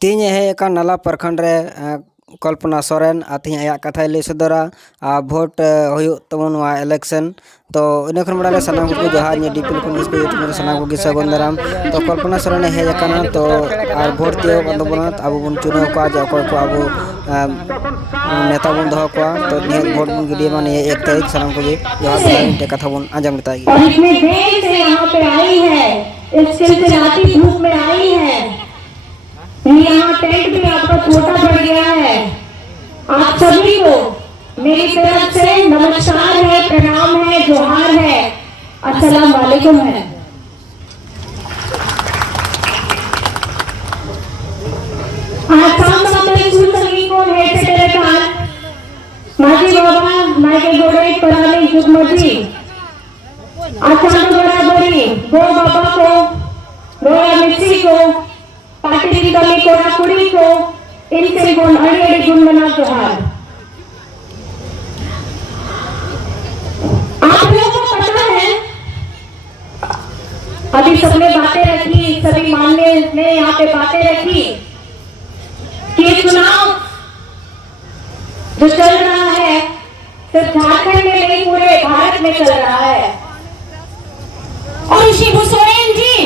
तीन हे का नाला प्रखंड रे कल्पना सोरेन आती आया कथा ले सदरा भोट तमन इलेक्शन तो इन बड़ा सामान को जहाँ डीपीएल को इसको सामान को सगुन दाराम तो कल्पना सोरेन हेजना तो और भोट तीय बना अब बन चुनाव को अकोय को अब नेता बन दो को तो भोट बन गिडिया मान 1 तारीख सामान को जहाँ कथा बन आजम लेता यहाँ टेंट भी आपका छोटा पड़ गया है। आप सभी को मेरी तरफ से नमस्कार है, प्रणाम है, जोहार है, अस्सलाम वालेकुम है। आज स्कूल संगीत को हेड सेक्रेटरी माजी बाबा माइकल गोड़े पराली जुगमजी आचार्य बराबरी गो बाबा को गोया मिस्सी को पार्टी कमी कोड़ा कुड़ी को इनसे गुण अड़ी गुण बना जोहार। आप लोगों को पता है अभी सबने बातें रखी, सभी मान्य ने यहाँ पे बातें रखी कि चुनाव जो चल रहा है सिर्फ झारखंड में नहीं पूरे भारत में चल रहा है। और शिबू सोरेन जी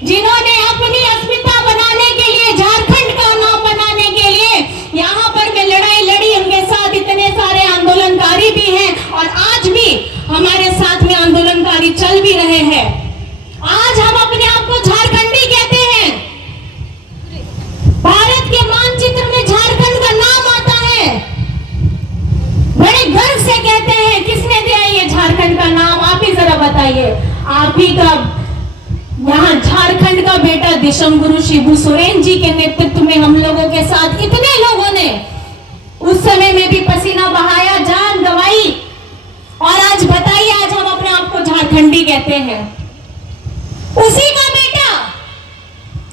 जिन्होंने अपनी अस्मिता बनाने के लिए, झारखंड का नाम बनाने के लिए यहाँ पर में लड़ाई लड़ी, उनके साथ इतने सारे आंदोलनकारी भी हैं और आज भी हमारे साथ में आंदोलनकारी चल भी रहे हैं। आज हम अपने आप को झारखंडी कहते हैं। भारत के मानचित्र में झारखंड का नाम आता है, बड़े गर्व से कहते हैं। किसने दिया ये झारखंड का नाम? आप ही जरा बताइए। आप ही का यहाँ झारखंड का बेटा दिशम गुरु शिबू सोरेन जी के नेतृत्व में हम लोगों के साथ इतने लोगों ने उस समय में भी पसीना बहाया, जान गंवाई और आज बताइए, आज हम अपने आप को झारखंडी कहते हैं। उसी का बेटा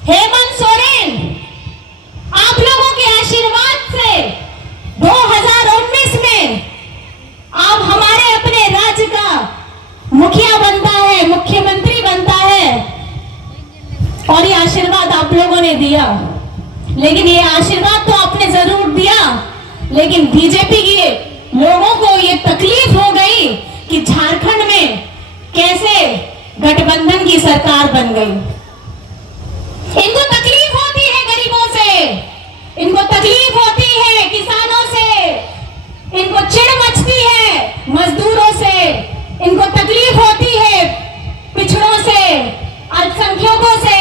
हेमंत सोरेन आप लोगों के आशीर्वाद से 2019 में आप हमारे अपने राज्य का मुखिया बनता है, मुख्यमंत्री बनता है और ये आशीर्वाद आप लोगों ने दिया। लेकिन ये आशीर्वाद तो आपने जरूर दिया, लेकिन बीजेपी के लोगों को ये तकलीफ हो गई कि झारखंड में कैसे गठबंधन की सरकार बन गई। इनको तकलीफ होती है गरीबों से, इनको तकलीफ होती है किसानों से, इनको चिढ़ मचती है मजदूरों से, इनको तकलीफ होती है पिछड़ों से, अल्पसंख्यकों से।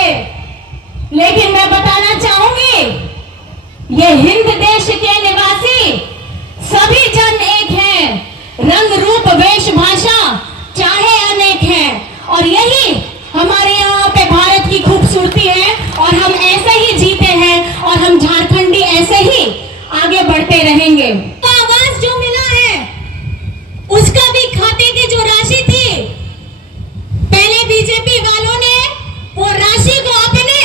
लेकिन मैं बताना चाहूंगी ये हिंद देश के निवासी सभी जन एक हैं, रंग रूप वेश भाषा चाहे अनेक हैं और यही हमारे यहाँ पे भारत की खूबसूरती है और हम ऐसे ही जीते हैं और हम झारखंडी ऐसे ही आगे बढ़ते रहेंगे। आवाज जो मिला है उसका भी खाते की जो राशि थी पहले बीजेपी वालों ने वो राशि को अपने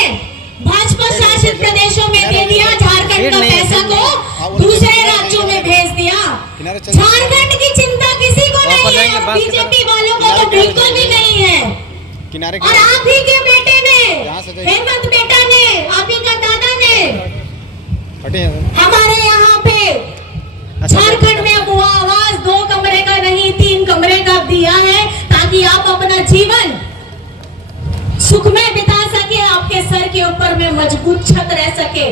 भाजपा शासित प्रदेशों में दे दिया, झारखंड का पैसा को दूसरे राज्यों में भेज दिया। झारखंड की चिंता किसी को नहीं है, बीजेपी वालों को तो बिल्कुल भी नहीं है। और आप ही के बेटे ने, हेमंत बेटा ने, आप ही का दादा ने हमारे यहाँ पे झारखंड में वो आवाज 2 कमरे का नहीं 3 कमरे का दिया है ताकि आप अपना जीवन सुख में बिता सके, आपके सर के ऊपर में मजबूत छत रह सके।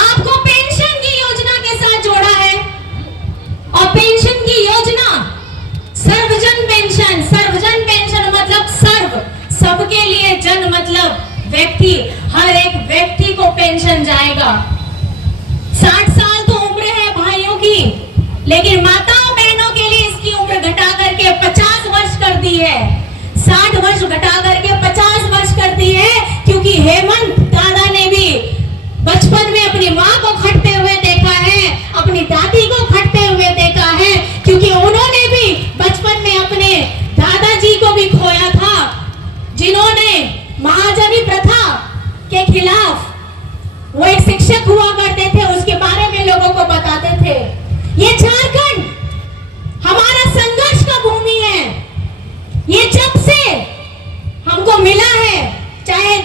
आपको पेंशन की योजना के साथ जोड़ा है और पेंशन की योजना सर्वजन पेंशन, सर्वजन पेंशन मतलब सर्व, सबके लिए, जन मतलब व्यक्ति, हर एक व्यक्ति को पेंशन जाएगा। 60 साल तो उम्र है भाइयों की, लेकिन माताओं बहनों के लिए इसकी उम्र घटा करके 50 वर्ष कर दी है। 60 वर्ष घटा करके 50 वर्ष कर दी है क्योंकि हेमंत दादा ने भी बचपन में अपनी माँ को खटते हुए देखा है, अपनी दादी को खटते हुए देखा है, क्योंकि उन्होंने भी बचपन में अपने दादाजी को भी खोया था जिन्होंने महाजनी प्रथा के खिलाफ, वो एक शिक्षक हुआ करते थे, उसके बारे में लोगों को बताते थे। ये झारखंड हमारा संघर्ष का भूमि है। ये जब से हमको मिला है, चाहे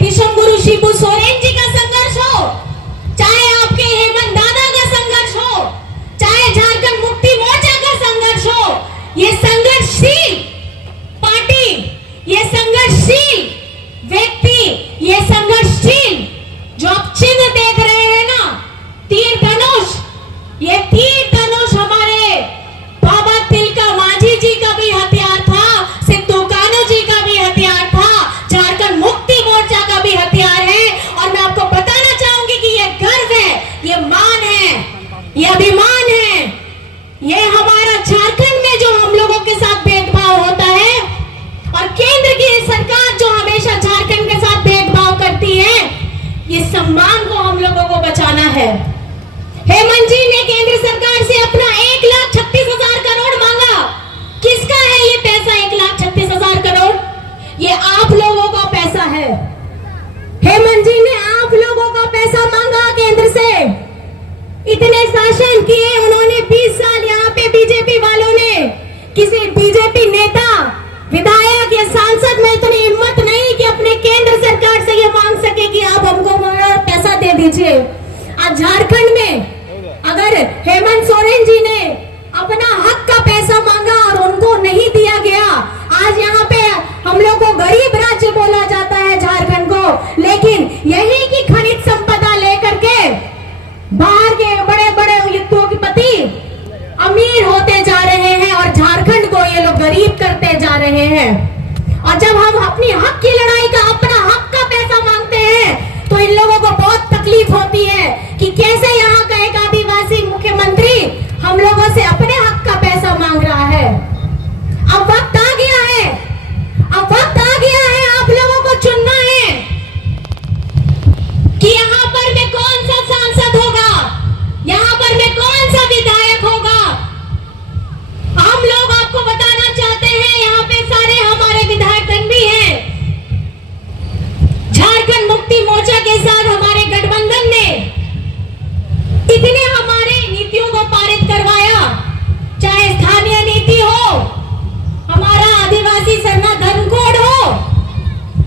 अभिमान है, ये हमारा झारखंड में जो हम लोगों के साथ भेदभाव होता है और केंद्र की सरकार जो हमेशा झारखंड के साथ भेदभाव करती है, ये सम्मान को हम लोगों को बचाना है। हेमंत जी ने केंद्र सरकार से अपना 1,36,000 करोड़ मांगा। किसका है ये पैसा? 1,36,000 करोड़ ये आप लोगों का पैसा है। हेमंत जी ने आप लोगों का पैसा मांगा केंद्र से। इतने शासन किए उन्होंने, 20 साल यहाँ पे बीजेपी वालों ने, किसी बीजेपी नेता, विधायक या सांसद में इतनी हिम्मत नहीं कि अपने केंद्र सरकार से ये मांग सके कि आप हमको पैसा दे दीजिए। आज झारखंड में अगर हेमंत सोरेन जी ने अपना हक का पैसा मांगा और उनको नहीं दिया गया, आज यहाँ पे हम लोग को गरीब राज्य बोला जाता है झारखंड को, लेकिन यही की खनिज संपदा लेकर के बाहर के बड़े बड़े उद्योगपति अमीर होते जा रहे हैं और झारखंड को ये लोग गरीब करते जा रहे हैं। और जब हम अपनी हक की लड़ाई का, अपना हक का पैसा मांगते हैं तो इन लोगों को बहुत तकलीफ होती है कि कैसे यहाँ का एक आदिवासी मुख्यमंत्री हम लोगों से अपने हक का पैसा मांग रहा है। अब वक्त आ गया है, अब वक्त आ गया है, आप लोगों को चुनना है कि यहाँ पर में कौन सा सांसद होगा, यहाँ पर में कौन सा विधायक होगा। हम लोग आपको बताना चाहते हैं, यहाँ पे सारे हमारे विधायकगण भी हैं। झारखंड मुक्ति मोर्चा के साथ हमारे गठबंधन ने इतने हमारे नीतियों को पारित करवाया, चाहे स्थानीय नीति हो, हमारा आदिवासी सरना धर्म कोड हो,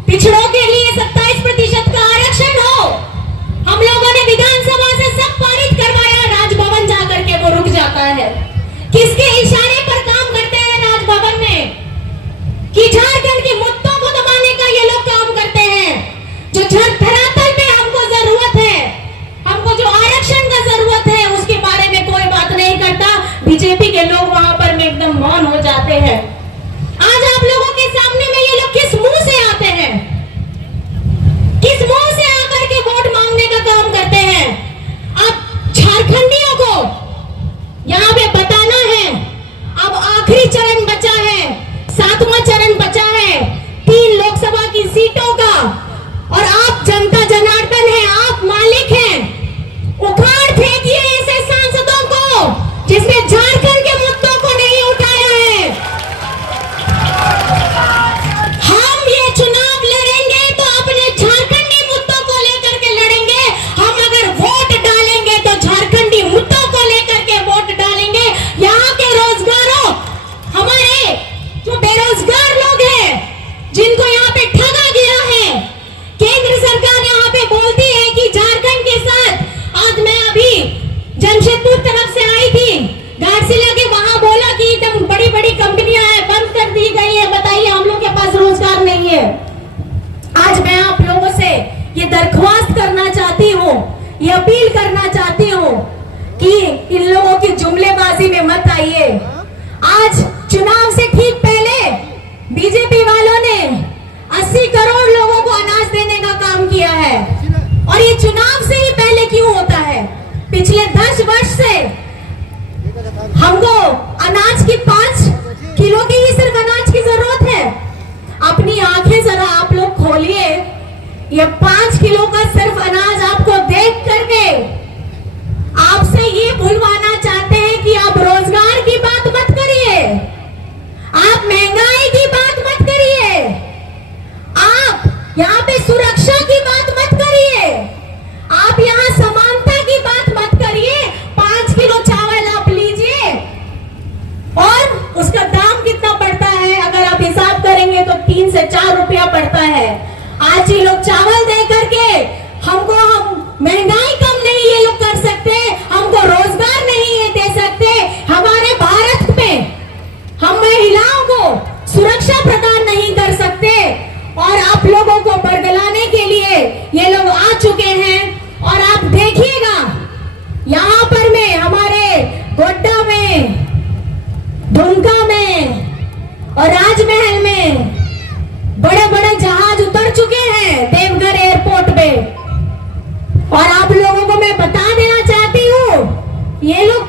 पिछड़ों के लिए 27% का आरक्षण हो, हम लोगों ने विधानसभा से सब पारित करवाया। राजभवन जाकर के वो रुक जाता है। किसके इशारे पर काम करते हैं राजभवन में? कि झारखंड के मुद्दों को दबाने का ये लोग काम करते हैं। जो धरातल पे हमको जरूरत है, हमको जो आरक्षण का जरूरत है, उसके बारे में कोई बात नहीं करता। बीजेपी के लोग वहां पर में एकदम मौन हो जाते हैं। आज आप लोगों के सामने में ये लोग किस मुंह से आते हैं, किस मुंह से आकर के वोट मांगने का काम करते हैं? अब झारखंडियों को यहाँ पे बताना है, अब आखिरी चरण बचा है, 7वां चरण बचा है 3 लोकसभा की सीटों का, और आप जनता जनार्दन है, आप मालिक हैं। उखाड़ फेंकिए ऐसे सांसदों को जिसने झारखंड के मुद्दों को नहीं उठाया है। हम ये चुनाव लड़ेंगे तो अपने झारखंडी मुद्दों को लेकर के लड़ेंगे। हम अगर वोट डालेंगे तो झारखंडी मुद्दों को लेकर के वोट डालेंगे। यहाँ के रोजगारों, हमारे जो बेरोजगार लोग हैं, जिनको यहाँ पे ठगा गया है, केंद्र सरकार यहाँ पे बोलती है कि झारखंड के साथ, आज मैं अभी जमशेदपुर तरफ से आई थी, घाटशिला के वहां बोला कि एकदम बड़ी बड़ी कंपनियां हैं, बंद कर दी गई है, बताइए हम लोग के पास रोजगार नहीं है। आज मैं आप लोगों से ये दरख्वास्त करना चाहती हूँ, ये अपील करना चाहती हूँ कि इन लोगों की जुमलेबाजी में मत आइए। आज चुनाव से ठीक पहले बीजेपी वालों ने 80 करोड़ लोगों को अनाज देने का काम किया है, और ये चुनाव से ही पहले क्यों होता है? पिछले 10 वर्ष से हमको अनाज की 5 किलो की ही सिर्फ अनाज की जरूरत है। अपनी आंखें जरा आप लोग खोलिए, ये 5 किलो का सिर्फ अनाज आपको देख करके आपसे ये बुलवाना चाहते हैं कि आप रोजगार की बात मत करिए, आप महंगाई की बात मत करिए, आप यहाँ पे सुरक्षा की बात मत करिए, आप यहाँ समानता की बात मत करिए। 5 किलो चावल आप लीजिए और उसका दाम कितना पड़ता है, अगर आप हिसाब करेंगे तो 3 से 4 रुपया पड़ता है। आज ये लोग चावल दे करके हमको, हम महंगाई कम नहीं ये लोग कर सकते, हमको रोजगार नहीं ये दे सकते। हमारे भारत में हम महिलाओं को सुरक्षा प्रदान नहीं कर सकते, और आप लोगों को बरगलाने के लिए ये लोग आ चुके हैं। और आप देखिएगा यहाँ पर में, हमारे गोड्डा में, दुमका में और राजमहल में बड़े बड़े जहाज उतर चुके हैं देवघर एयरपोर्ट पे। और आप लोगों को मैं बता देना चाहती हूँ, ये लोग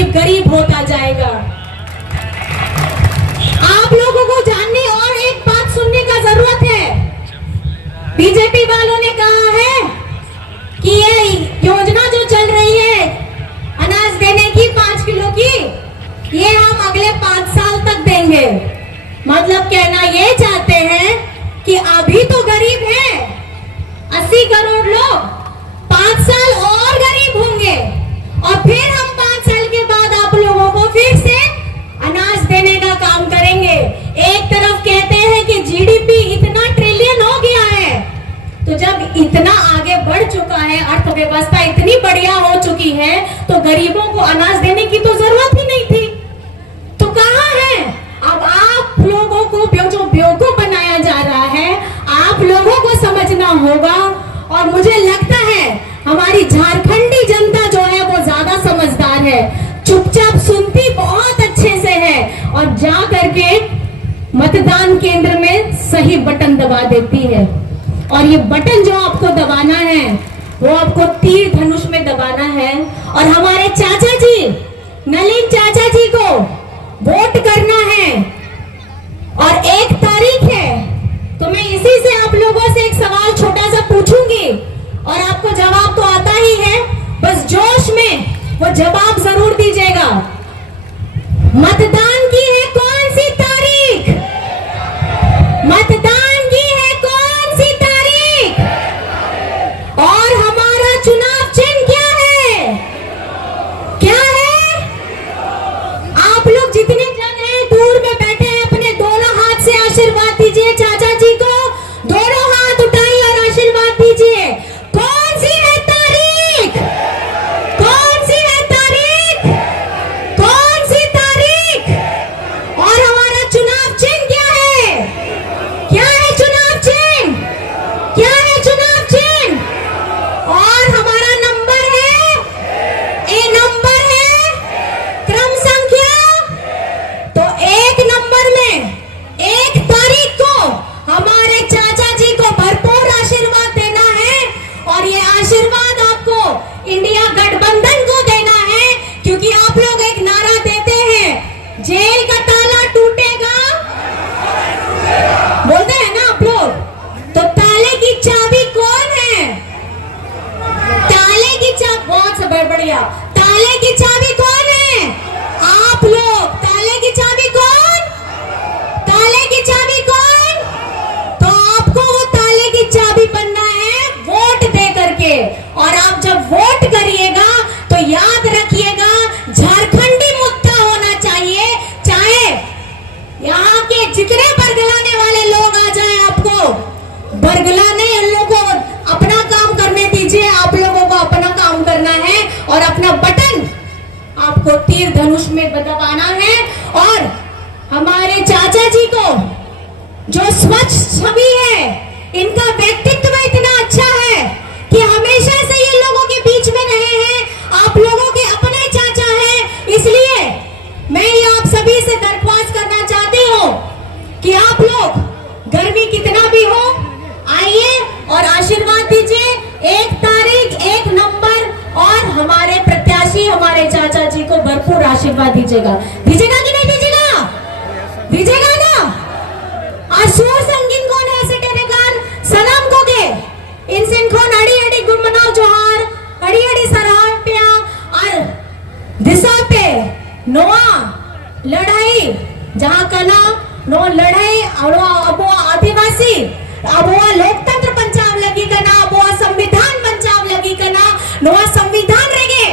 गरीब गरीब होता जाएगा। आप लोगों को जानने और एक बात सुनने का जरूरत है। बीजेपी वालों ने कहा है कि ये योजना जो चल रही है अनाज देने की 5 किलो की, ये हम अगले 5 साल तक देंगे। मतलब कहना ये चाहते हैं कि अभी तो गरीब है 80 करोड़ लोग, 5 साल और गरीब होंगे और फिर हम 5 साल के बाद आप लोगों को फिर से अनाज देने का काम करेंगे। एक तरफ कहते हैं कि जीडीपी इतना ट्रिलियन हो गया है, तो जब इतना आगे बढ़ चुका है, अर्थव्यवस्था इतनी बढ़िया हो चुकी है, तो गरीबों को अनाज देने की तो जरूरत ही नहीं थी। तो कहाँ है अब? आप लोगों को जो बेवकूफ बनाया जा रहा है, आप लोगों को समझना होगा। और मुझे लगता है हमारी झारखंडी जनता जो है वो ज्यादा समझदार है, चुपचाप सुनती बहुत अच्छे से है और जा करके मतदान केंद्र में सही बटन दबा देती है। और ये बटन जो आपको दबाना है वो आपको तीर धनुष में दबाना है और हमारे चाचा जी, नलिन चाचा जी को वोट करना है। और 1 तारीख है, तो मैं इसी से आप लोगों से एक सवाल छोटा सा पूछूंगी और आपको जवाब तो आता ही है, बस जोश में वो जवाब जरूर दीजिएगा। मतदान की है कौन सी तारीख? मतदान की है कौन सी तारीख? और हमारा चुनाव चिन्ह क्या है? क्या है? आप लोग जितने जन हैं दूर में बैठे हैं, अपने दोनों हाथ से आशीर्वाद दीजिए चाचा जी को। दोनों हाथ उठाइए और आशीर्वाद दीजिए। कौन सी है तारीख? कौन सी है तारीख? कौन सी तारीख? और हमारा चुनाव चिन्ह क्या है? क्या है चुनाव चिन्ह? क्या है चुनाव चिन्ह? और हमारा नंबर है, ए नंबर है, क्रम संख्या। तो 1 नंबर में 1 तारीख को हमारे चाचा जी को भरपूर आशीर्वाद देना है। और ये आशीर्वाद आपको इंडिया गठबंधन को देना है, क्योंकि आप लोग एक नारा देते हैं, जेल का ताला टूटेगा, बोलते हैं ना आप लोग। तो ताले की चाबी कौन है? ताले की चाबी, बहुत बढ़िया, ताले की चाबी कौन है? आप लोग। ताले की चाबी कौन? ताले की चाबी कौन? तो आपको वो ताले की चाबी बनना है वोट दे करके। और आप जब वोट करिएगा तो याद रखिएगा, झारखंडी मुद्दा होना चाहिए, चाहे यहाँ के जितने बरगलाने वाले लोग आ जाए, आपको बरगलाने, इन लोगों को अपना काम करने दीजिए। आप लोगों को अपना काम करना है और अपना बटन आपको तीर धनुष में दबाना है। और हमारे चाचा जी को जो स्वच्छ छवि है, इनका व्यक्तित्व इतना अच्छा है कि हमेशा से ये लोगों के बीच में रहे हैं, आप लोगों के अपने चाचा हैं। इसलिए मैं ये आप सभी से दरख्वास्त करना चाहती हूँ कि आप लोग, गर्मी कितना भी हो, आइए और आशीर्वाद दीजिए। 1 तारीख, 1 नंबर, और हमारे प्रत्याशी, हमारे चाचा जी को भरपूर आशीर्वाद दीजिएगा। दीजिएगा कि नहीं दीजिएगा? दीजिएगा ना? और सुर संगीन कौन है सेटेनेकान सलाम कोगे इनसेन खोन अड़ी अड़ी गुणमनाव जोहार अड़ी अड़ी सराहन प्या और दिशा पे नोआ लड़ाई जहां कला नो लड़ाई और अब आदिवासी अब लोकतंत्र पंचाब लगी करना, अब संविधान पंचाब लगी करना, नो संविधान रहेगे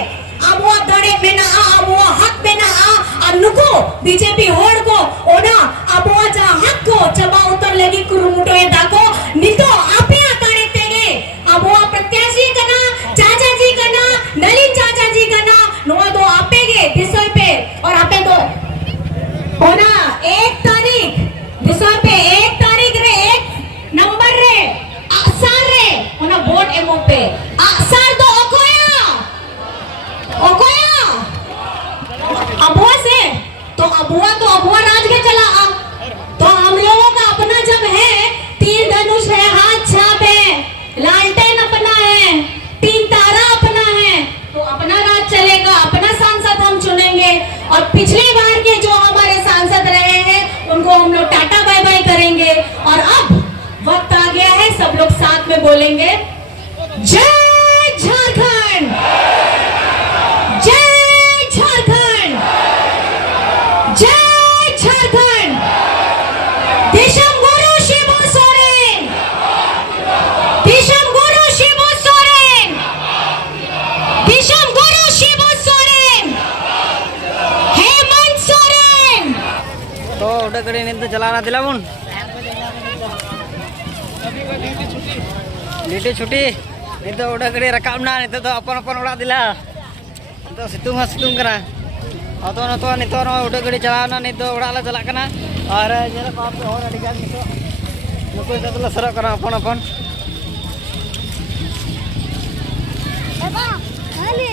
अब दड़े में ना अब हक में ना नुको बीजेपी होड़ को ओना अब जा हक को चबा उतर लगी कुरुमुटो ये दाको नितो आपे आताड़े तेगे अब प्रत्याशी करना, चाचा जी करना, नलिन चाचा जी करना, नो दो आपेगे दिसोय पे और आपे दो ओना 1 तारीख दिसोय पे 1 तारीख रे 1 नंबर रे आसार रे ओना वोट एमो पे आसार तो ओकोया अबुआ से तो अबुआ राज के चला। तो हम लोगों का अपना जब है, तीर धनुष है, हाथ छाप है, लालटेन अपना है, 3 तारा अपना है, तो अपना राज चलेगा, अपना सांसद हम चुनेंगे। बोलेंगे, जय झारखंड, जय झारखंड, जय झारखंड। देशम गुरु शिबू सोरेन, देशम गुरु शिबू सोरेन, देशम गुरु शिबू सोरेन, हेमंत सोरेन। तो उड़ा गड़ी नित चलाना दिला बुन ड्यूटी छुट्टी नित उड़ा गड़ी रकाब ना नित तो अपन अपन उड़ा दिला तो सितुंग सितुंग करा अतो न तो नित उड़ा गड़ी चलाना नित उड़ा ला चला कना और जेला पाप और अड़ी गान नित नुको तो ला सरक करा अपन अपन बाबा खाली